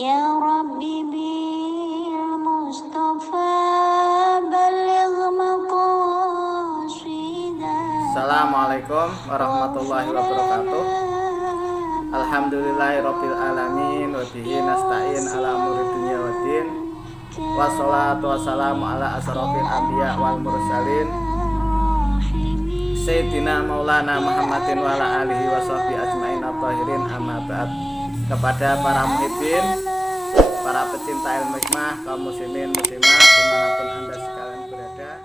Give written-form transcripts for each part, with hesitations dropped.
Ya Rabbi bil Mustafa baligh maqasidah. Assalamualaikum warahmatullahi wabarakatuh. Alhamdulillahirabbil alamin wa bihi nasta'in ala umuri dunya waddin. Wassalatu wassalamu ala asrofil anbiya wal mursalin Sayyidina Maulana Muhammadin wa ala alihi wa sahbihi ajmain at-tahirin, amma ba'd. Kepada para muhibbin, para pecinta ilmu hikmah, kaum muslimin muslimat dimanapun anda sekalian berada.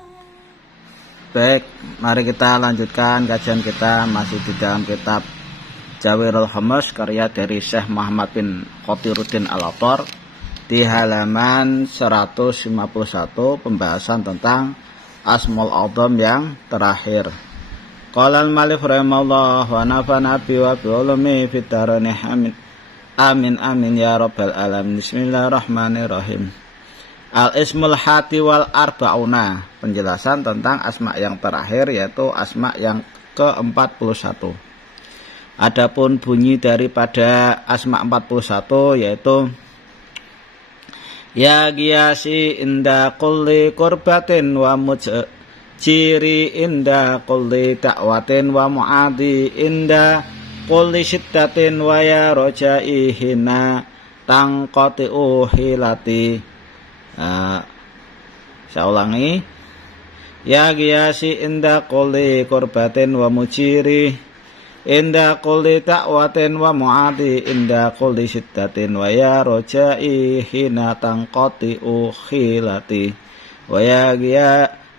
Baik, mari kita lanjutkan kajian kita masih di dalam kitab Jawahirul Khamas karya dari Syekh Muhammad bin Khotiruddin Al-Attar di halaman 151, pembahasan tentang Asmaul A'dzam yang terakhir. Qala al-Malif rahimahullah wa nafa'ana bi wa bi ulumi fid dharain amin amin ya rabbal alamin. Bismillahirrahmanirrahim. Al-ismul hati wal arba'una, penjelasan tentang asma yang terakhir yaitu asma yang ke-41. Adapun bunyi daripada asma 41 yaitu ya giyasi inda kulli qurbatin wa mujiri inda kulli da'watin wa mu'adi inda kulli syiddatin wa ya rojai hina tangqati'u hilati. Saya ulangi. Ya giyasi inda kulli qurbatin wa mujiri inda kulli ta'watin wa mu'adi inda kulli syiddatin wa ya rojai hina tangqati'u hilati. Wa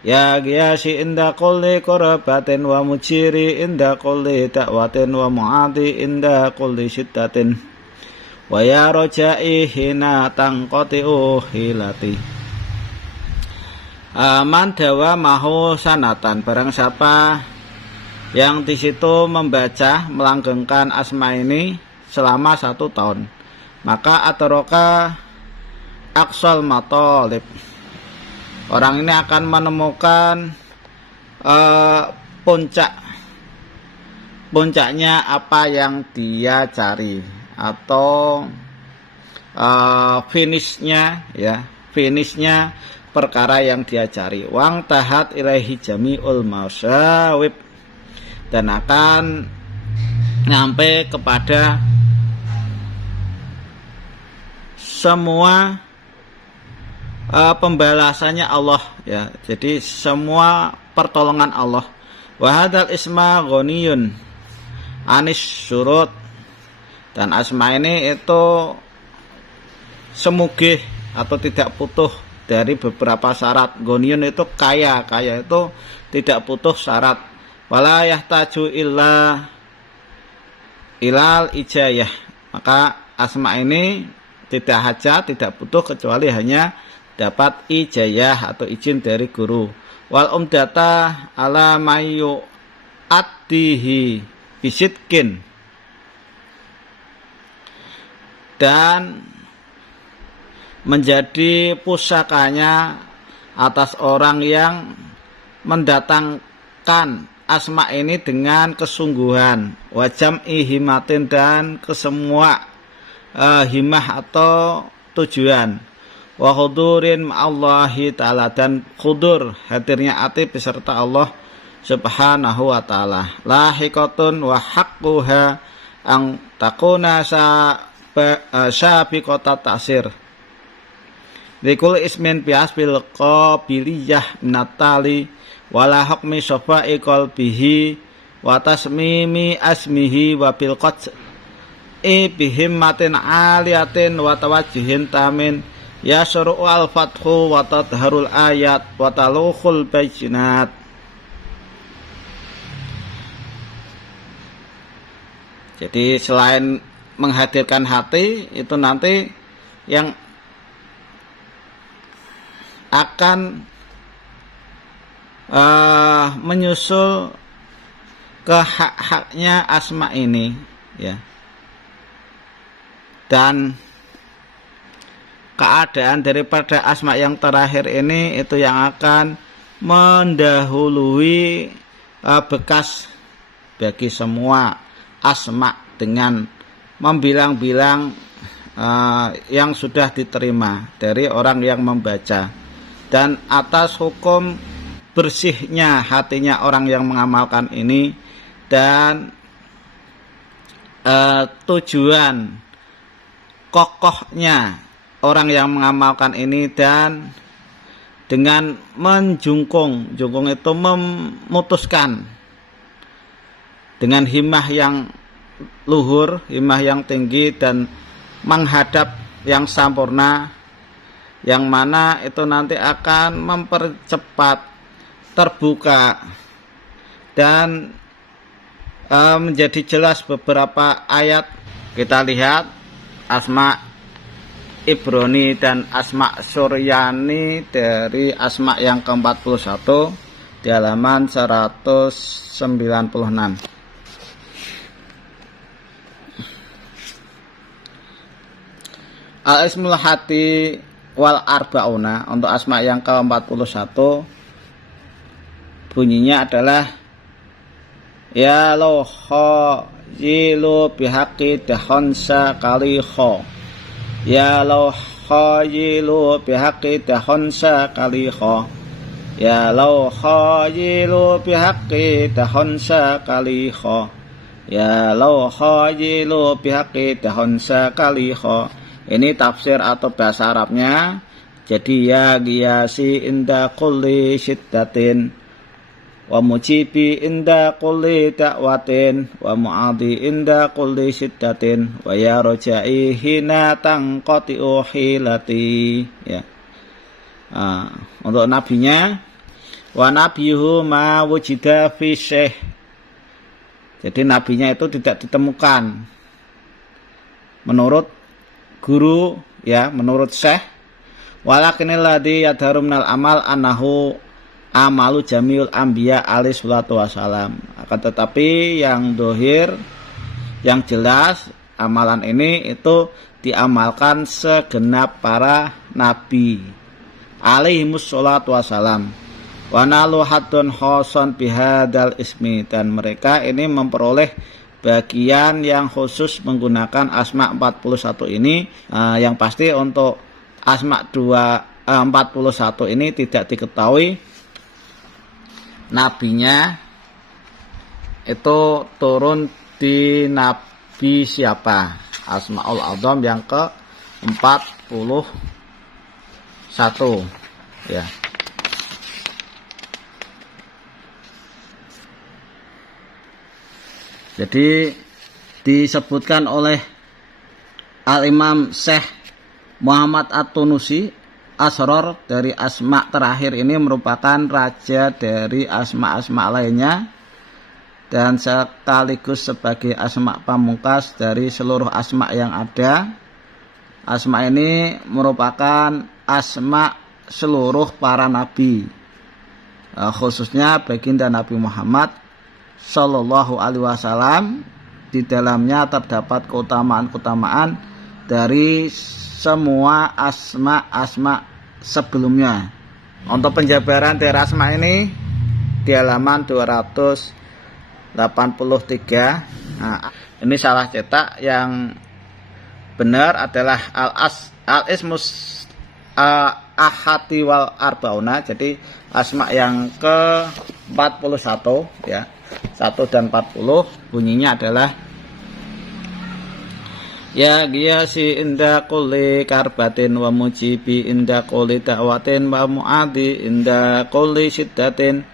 ya giyasi inda kulli qurbatin wa mujiri inda kulli ta'watin wa mu'adi inda kulli syiddatin wa ya rojai hina tangqati'u hilati. Man dawa mahu sanatan, barang siapa yang di situ membaca melanggengkan asma ini selama 1 tahun, maka atroka aqsal matolib, orang ini akan menemukan puncaknya apa yang dia cari, atau finishnya perkara yang dia cari. Wang tahat ilaihi jami'ul mausawib, dan akan nyampe kepada semua pembalasannya Allah, ya. Jadi semua pertolongan Allah. Wa hadzal isma ghaniyun anis syurut, dan asma ini itu semugih atau tidak putus dari beberapa syarat. Ghaniyun itu kaya itu tidak putus syarat. Wala yahtaju ilal ijayah, maka asma ini tidak hajat, tidak butuh kecuali hanya dapat ijayah atau izin dari guru. Wal umdata ala mayu addihi bisidkin, dan menjadi pusakanya atas orang yang mendatangkan asma ini dengan kesungguhan. Wajam ihimatin, dan kesemua himah atau tujuan. Wa khudurin ma'allahi ta'ala, dan khudur hadirnya hati beserta Allah subhanahu wa ta'ala. Lahiqatun wa haqquha ang takuna sabiqata ta'sir likul ismin biasbil qabiliyah minatali wala hukmi sofa'i qalbihi wa tasmimi asmihi wa bil qad'i bihimmatin aliyatin wa tawajjuhin tamin yasru al-fathu wa tadharul ayat wa talukhul bayinat. Jadi selain menghadirkan hati, itu nanti yang akan menyusul ke hak-haknya asma ini, ya. Dan keadaan daripada asma yang terakhir ini itu yang akan mendahului bekas bagi semua asma dengan membilang-bilang yang sudah diterima dari orang yang membaca, dan atas hukum bersihnya hatinya orang yang mengamalkan ini, dan tujuan kokohnya orang yang mengamalkan ini, dan dengan menjungkung, jungkung itu memutuskan dengan himmah yang luhur, himmah yang tinggi, dan menghadap yang sempurna, yang mana itu nanti akan mempercepat terbuka dan menjadi jelas beberapa ayat. Kita lihat Asma Ibrani dan Asma Suryani dari Asma yang ke-41 di halaman 196. Al-Ismul Hati wal Arba'una untuk Asma yang ke-41 bunyinya adalah ya loho yilu bihaqi dahonsa kaliho, ya loho yilu bihaqi dahonsa kaliho, ya loho yilu bihaqi dahonsa kaliho, ya loho yilu bihaqi dahonsa kaliho. Ini tafsir atau bahasa Arabnya. Jadi ya giyasi inda kulli syiddatin, wa mujibi inda kulli da'watin, wa mu'adhi inda kulli syiddatin, wa ya roja'i hina tangqati'u hilati. Ya. Untuk nabinya, wa nabiyuhu ma wujida fi syekh. Jadi nabinya itu tidak ditemukan menurut guru, ya, menurut syekh. Walakinil ladzi yadharu minal amal annahu amalu jamiul anbiya alaihi salatu wassalam. Akan tetapi yang dohir, yang jelas, amalan ini itu diamalkan segenap para nabi alaihimus salatu wassalam. Wa nalu haddun khoson bihadal ismi, dan mereka ini memperoleh bagian yang khusus menggunakan Asma 41 ini. Yang pasti untuk Asma 41 ini tidak diketahui nabinya itu turun di nabi siapa. Asmaul A'dzam yang ke-41 ya. Jadi disebutkan oleh Al-Imam Syekh Muhammad At-Tunusi, Asror dari Asma terakhir ini merupakan raja dari asma-asma lainnya, dan sekaligus sebagai asma pamungkas dari seluruh asma yang ada. Asma ini merupakan asma seluruh para nabi, khususnya baginda Nabi Muhammad Shallallahu Alaihi Wasallam. Di dalamnya terdapat keutamaan-keutamaan dari semua asma-asma sebelumnya. Untuk penjabaran dari asma ini di halaman 283. Nah, ini salah cetak. Yang benar adalah al-ismus ahati wal arbauna. Jadi asma yang ke-41 ya. 1 dan 40 bunyinya adalah ya giyasi inda kulli karbatin, wa mujibi inda kulli da'watin, wa mu'adhi inda kulli syiddatin,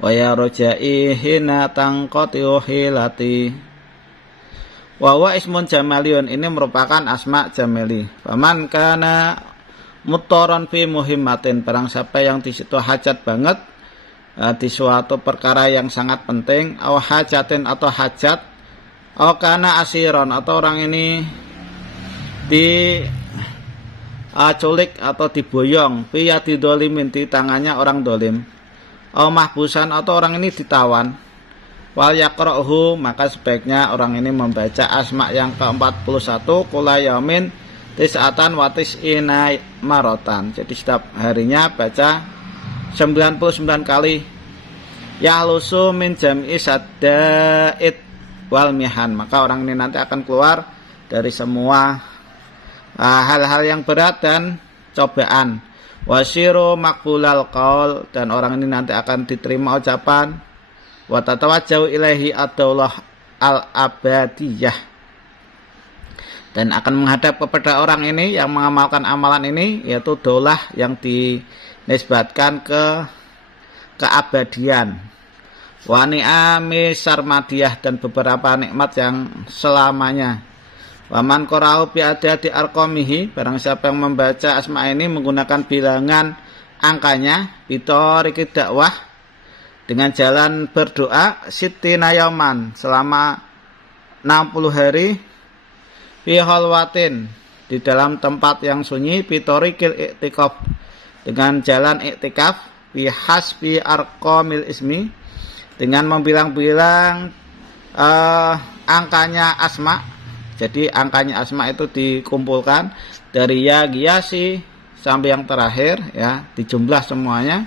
wa ya roja'i hina tangqati'u hilati. Wa wa ismun jamaliun, ini merupakan asma jamali. Faman kana muttaran fi muhimmatin, barang siapa yang di situ hajat banget di suatu perkara yang sangat penting, aw hajatin atau hajat, aw kana asiron atau orang ini diculik atau diboyong, fi yadi dolimin di tangannya orang dolim, aw mahbusan atau orang ini ditawan, wal yaqra'uhu, maka sebaiknya orang ini membaca asma yang ke-41 kula yaumin tis'atan wa tis'ina marotan. Jadi setiap harinya baca 99 kali. Yahlusu min jam'i sadda'id wal mihan, maka orang ini nanti akan keluar dari semua hal-hal yang berat dan cobaan. Wasiru makbulal qaul, dan orang ini nanti akan diterima ucapan. Wa tatawajjau ilaihi ad-daulah al-abadiyah, dan akan menghadap kepada orang ini yang mengamalkan amalan ini, yaitu daulah yang dinisbatkan ke keabadian. Wa ni'ami sarmadiyah, dan beberapa nikmat yang selamanya. Waman qara'u bi adadi arqamihi, barang siapa yang membaca asma ini menggunakan bilangan angkanya, bitoriki dakwah, dengan jalan berdoa, sittina yauman, selama 60 hari, fi halwatin, di dalam tempat yang sunyi, bitorikil iktikaf, dengan jalan iktikaf, fi hasbi arqamil ismi, dengan membilang-bilang angkanya asma. Jadi angkanya asma itu dikumpulkan dari ya giyasi sampai yang terakhir, ya, dijumlah semuanya.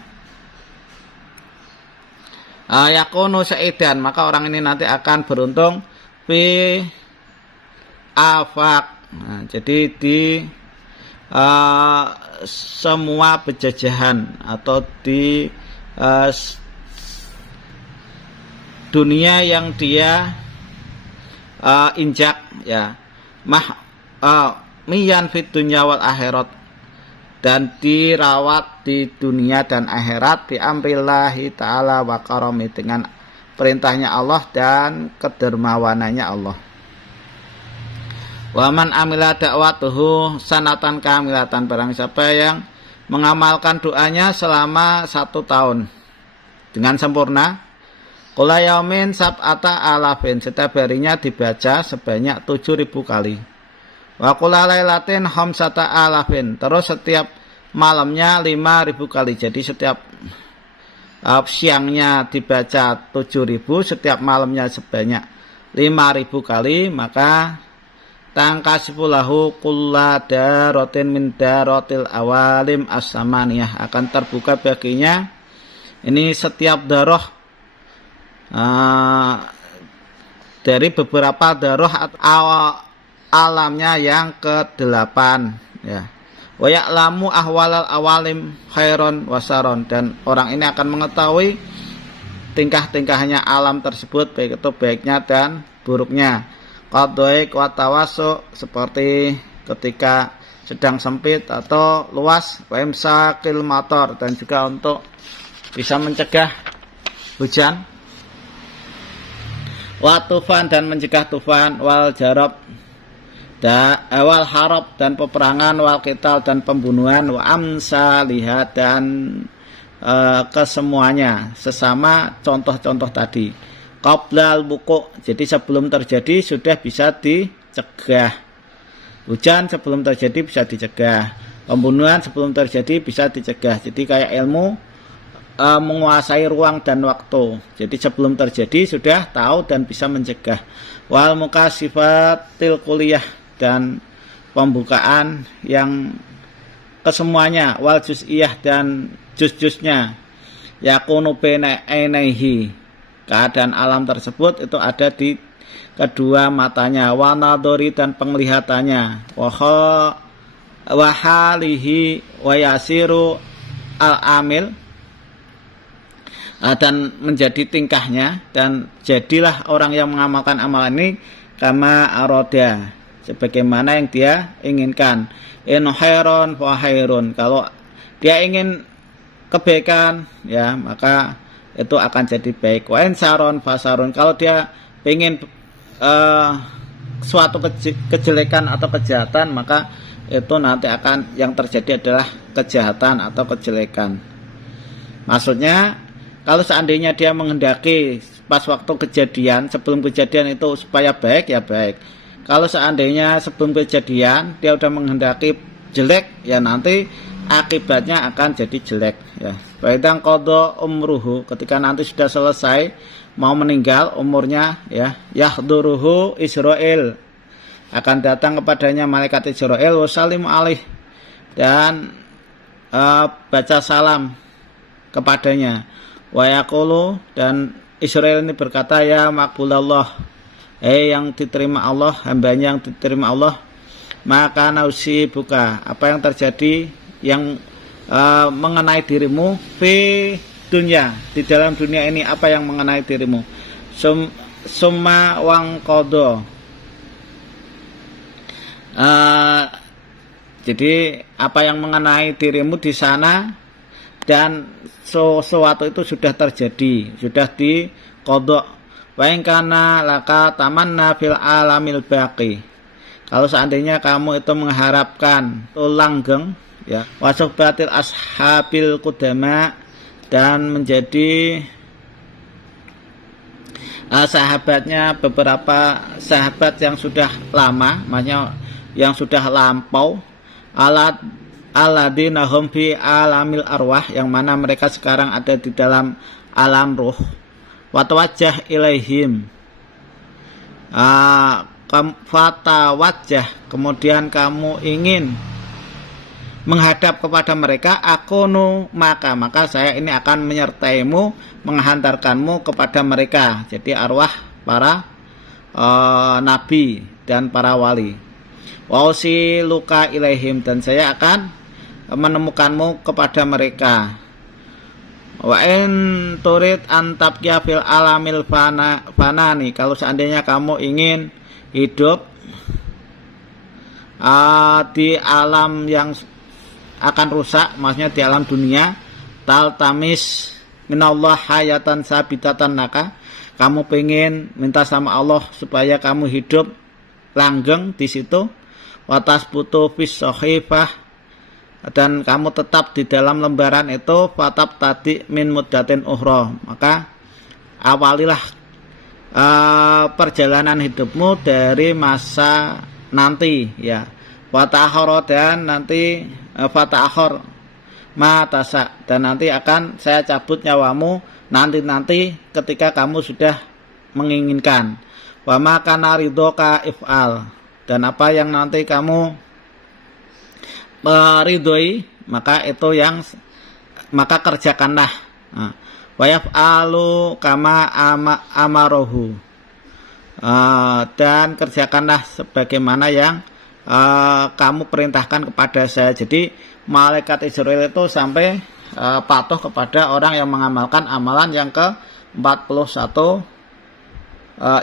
Yakunu sa'idan, maka orang ini nanti akan beruntung fi afaq. Nah, jadi di semua penjajahan atau di dunia yang dia injak, ya, miyan fit dunya wal akhirat, dan dirawat di dunia dan akhirat, bi amrillahi ta'ala wa karami, dengan perintahnya Allah dan kedermawanannya Allah. Waman amila dakwatuhu sanatan kamilatan, barang siapa yang mengamalkan doanya selama 1 tahun dengan sempurna, kula yaumin sab'ata alafin, setiap harinya dibaca sebanyak 7.000 kali. Wa kula lailatin khamsata alafin, terus setiap malamnya 5.000 kali. Jadi setiap siangnya dibaca 7.000, setiap malamnya sebanyak 5.000 kali, maka tangkasifulahu kulla darotin min darotil awalim as-samaniyah, akan terbuka baginya ini setiap daroh dari beberapa daroh alamnya yang ke-8, ya. Wa ya'lamu ahwalal awalim khairon wasaron, dan orang ini akan mengetahui tingkah-tingkahnya alam tersebut, baik itu baiknya dan buruknya. Qadhaik wa tawassu, seperti ketika sedang sempit atau luas, wa imsakil matar, dan juga untuk bisa mencegah hujan, wa tufan, dan mencegah tufan, wal jarab, wal harab, dan peperangan, wal qital, dan pembunuhan, wa amsalihah, dan kesemuanya, sesama contoh-contoh tadi. Qablal wuqu', jadi sebelum terjadi sudah bisa dicegah. Hujan sebelum terjadi bisa dicegah, pembunuhan sebelum terjadi bisa dicegah. Jadi kayak ilmu menguasai ruang dan waktu. Jadi sebelum terjadi sudah tahu dan bisa mencegah. Wal mukasifatil kuliah, dan pembukaan yang kesemuanya, wal juz'iyah, dan juz-juznya, yakunu baina ainaihi, keadaan alam tersebut itu ada di kedua matanya, wa nadhari, dan penglihatannya, wa halihi wa yasiru al-amil, dan menjadi tingkahnya, dan jadilah orang yang mengamalkan amalan ini kama aroda, sebagaimana yang dia inginkan. In khairon fa khairun, kalau dia ingin kebaikan, ya, maka itu akan jadi baik. Wa in saron fa sarun, kalau dia ingin suatu kejelekan atau kejahatan, maka itu nanti akan yang terjadi adalah kejahatan atau kejelekan. Maksudnya, kalau seandainya dia menghendaki pas waktu kejadian, sebelum kejadian itu supaya baik, ya baik. Kalau seandainya sebelum kejadian dia udah menghendaki jelek, ya nanti akibatnya akan jadi jelek, ya. Baidang qadha umruhu, ketika nanti sudah selesai mau meninggal umurnya, ya, yahduruhu Israel, akan datang kepadanya malaikat Israel, wasalim alih, dan baca salam kepadanya. Wa yaqulu, dan Israel ini berkata, ya maqbulallah, yang diterima Allah, hambanya yang diterima Allah, maka nausi buka, apa yang terjadi yang mengenai dirimu fi dunia, di dalam dunia ini apa yang mengenai dirimu. Summa wang kodo, jadi apa yang mengenai dirimu di sana dan sesuatu itu sudah terjadi, sudah dikodok. Wa in kana laka tamanna fil alamil baqi, kalau seandainya kamu itu mengharapkan langgeng ya, wasobatil ashabil kudama, dan menjadi sahabatnya beberapa sahabat yang sudah lama, maksudnya yang sudah lampau, aladina hum fi alamil arwah, yang mana mereka sekarang ada di dalam alam ruh. Watawajjah ilaihim, fatawajjah, kemudian kamu ingin menghadap kepada mereka, akunu maka saya ini akan menyertaimu, menghantarkanmu kepada mereka. Jadi arwah para nabi dan para wali. Wausi luka ilaihim, dan saya akan menemukanmu kepada mereka. Wa in turid antabqiya fil alamil fanani, kalau seandainya kamu ingin hidup di alam yang akan rusak, maksudnya di alam dunia, taltamis minallah hayatan sabitatan laka, kamu pengen minta sama Allah supaya kamu hidup langgeng di situ, watas butuh fis sohifah, dan kamu tetap di dalam lembaran itu, fatab tadi min muddatin ukhra, maka awalilah perjalanan hidupmu dari masa nanti ya. Fata'akhor, dan nanti fata'akhor matasa, dan nanti akan saya cabut nyawamu nanti ketika kamu sudah menginginkan. Wa ma kana ridhoka if'al, dan apa yang nanti kamu meridhoi, maka itu yang maka kerjakanlah. Wa yaf'alu kama amarohu, dan kerjakanlah sebagaimana yang kamu perintahkan kepada saya. Jadi malaikat Israel itu sampai patuh kepada orang yang mengamalkan amalan yang ke-41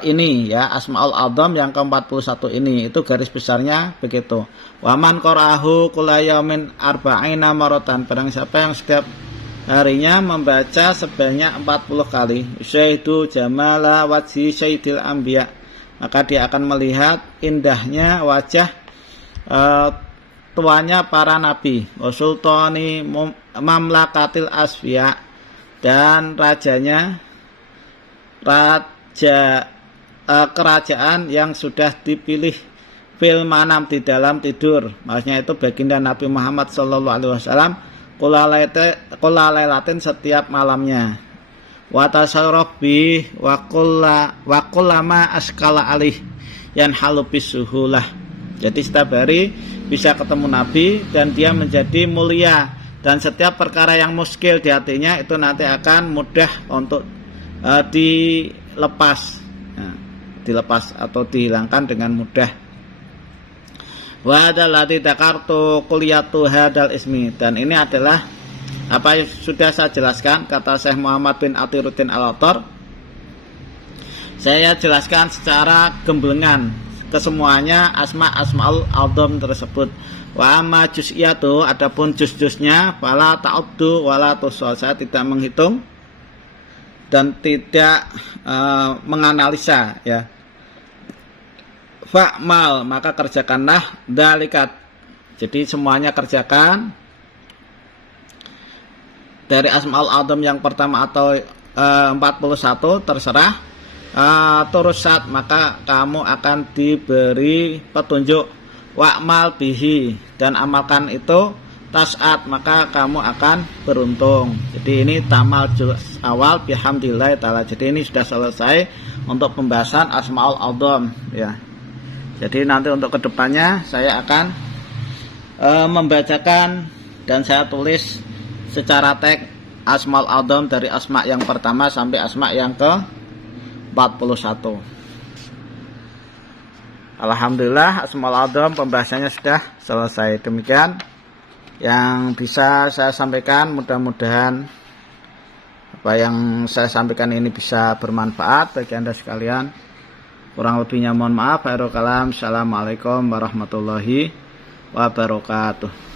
ini ya, Asmaul A'dzam yang ke-41 ini, itu garis besarnya begitu. Waman qara'ahu kullayamin arba'ina maratan, barang siapa yang setiap harinya membaca sebanyak 40 kali, syaidu jamala wajhi syaidil anbiya, maka dia akan melihat indahnya wajah tuanya para nabi, wasultani mamlakatil asfiya, dan rajanya kerajaan yang sudah dipilih fil manam, di dalam tidur, maksudnya itu baginda Nabi Muhammad sallallahu alaihi wasallam, kulalailatin setiap malamnya, wa tasarraf bi wa kullama askala alih yan halubis suhulah. Jadi setiap hari bisa ketemu Nabi dan dia menjadi mulia, dan setiap perkara yang muskil di hatinya itu nanti akan mudah untuk dilepas atau dihilangkan dengan mudah. Wa hadzal dzakartu kulliyatu hadzal ismi, dan ini adalah apa yang sudah saya jelaskan, kata Syekh Muhammad bin Athiruddin Al-Attar. Saya jelaskan secara gemblengan kesemuanya asmaul a'dzam tersebut. Wa amma juz'iyatu, adapun juz-juznya, fala ta'uddu wala tusal, saya tidak menghitung dan tidak menganalisa ya. Fa'mal, maka kerjakanlah dalikat, jadi semuanya kerjakan dari Asmaul A'dzam yang pertama atau 41 terserah. Turusat, maka kamu akan diberi petunjuk. Wa'mal bihi, dan amalkan itu. Tas'at, maka kamu akan beruntung. Jadi ini tamal juz awal bihamdillah ta'ala. Jadi ini sudah selesai untuk pembahasan Asmaul A'dzam ya. Jadi nanti untuk kedepannya saya akan membacakan dan saya tulis secara teks Asmaul A'dzam dari asma yang pertama sampai asma yang ke 41. Alhamdulillah Asmaul Adzam pembahasannya sudah selesai. Demikian yang bisa saya sampaikan, mudah-mudahan apa yang saya sampaikan ini bisa bermanfaat bagi Anda sekalian. Kurang lebihnya mohon maaf. Akhirul kalam. Assalamualaikum warahmatullahi wabarakatuh.